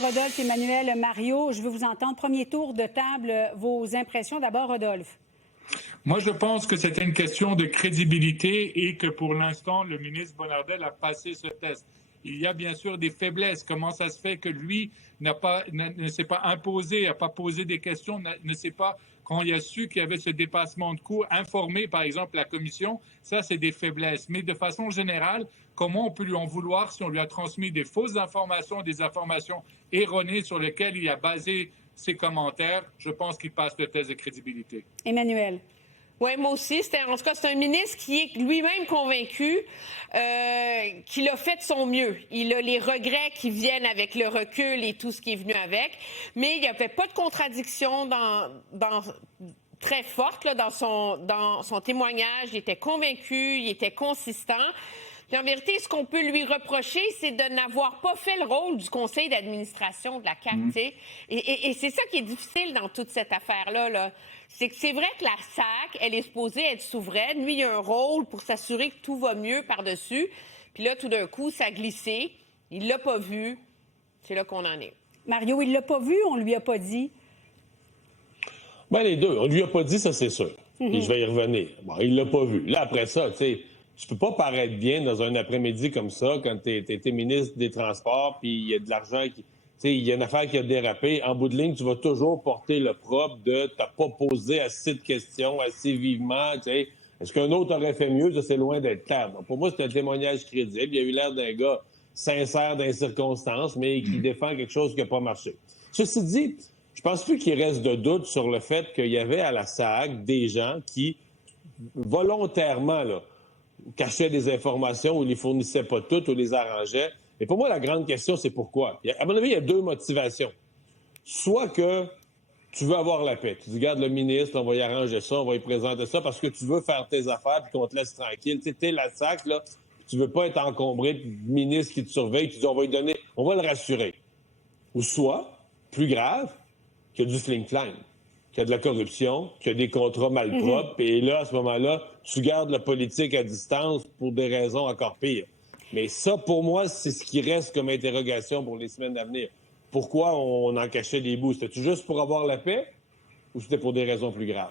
Rodolphe, Emmanuel, Mario. Je veux vous entendre. Premier tour de table, vos impressions. D'abord, Rodolphe. Moi, je pense que c'était une question de crédibilité et que pour l'instant, le ministre Bonnardel a passé ce test. Il y a bien sûr des faiblesses. Comment ça se fait que lui ne s'est pas imposé, n'a pas posé des questions, ne sait pas, quand il a su qu'il y avait ce dépassement de coûts, informer par exemple la commission, ça c'est des faiblesses. Mais de façon générale, comment on peut lui en vouloir si on lui a transmis des fausses informations, des informations erronées sur lesquelles il a basé ses commentaires? Je pense qu'il passe le test de crédibilité. Emmanuel. Oui, moi aussi. En tout cas, c'est un ministre qui est lui-même convaincu qu'il a fait de son mieux. Il a les regrets qui viennent avec le recul et tout ce qui est venu avec. Mais il n'y avait pas de contradiction très forte là, dans son témoignage. Il était convaincu, il était consistant. Puis en vérité, ce qu'on peut lui reprocher, c'est de n'avoir pas fait le rôle du conseil d'administration de la CAQ. Et c'est ça qui est difficile dans toute cette affaire-là. Là. C'est que c'est vrai que la SAC, elle est supposée être souveraine. Lui, il a un rôle pour s'assurer que tout va mieux par-dessus. Puis là, tout d'un coup, ça a glissé. Il l'a pas vu. C'est là qu'on en est. Mario, il l'a pas vu, on lui a pas dit? Ben les deux. On lui a pas dit, ça, c'est sûr. Et je vais y revenir. Bon, il l'a pas vu. Là, après ça, tu sais, tu peux pas paraître bien dans un après-midi comme ça quand t'es ministre des Transports puis il y a de l'argent qui... Tu sais, il y a une affaire qui a dérapé. En bout de ligne, tu vas toujours porter le propre de t'as pas posé assez de questions, assez vivement, tu sais. Est-ce qu'un autre aurait fait mieux? Ça, c'est loin d'être clair. Donc, pour moi, c'est un témoignage crédible. Il a eu l'air d'un gars sincère dans les circonstances, mais qui défend quelque chose qui n'a pas marché. Ceci dit, je pense plus qu'il reste de doute sur le fait qu'il y avait à la SAC des gens qui, volontairement, là, cachaient des informations ou les fournissaient pas toutes ou les arrangeaient. Et pour moi, la grande question, c'est pourquoi. À mon avis, il y a deux motivations. Soit que tu veux avoir la paix. Tu dis, regarde le ministre, on va y arranger ça, on va y présenter ça parce que tu veux faire tes affaires puis qu'on te laisse tranquille. Tu sais, t'es la SAC, là, tu veux pas être encombré de ministre qui te surveille, tu dis, on va le rassurer. Ou soit, plus grave, qu'il y a du fling-flang, qu'il y a de la corruption, qu'il y a des contrats malpropres, et là, à ce moment-là, tu gardes la politique à distance pour des raisons encore pires. Mais ça, pour moi, c'est ce qui reste comme interrogation pour les semaines à venir. Pourquoi on en cachait des bouts? C'était-tu juste pour avoir la paix ou c'était pour des raisons plus graves?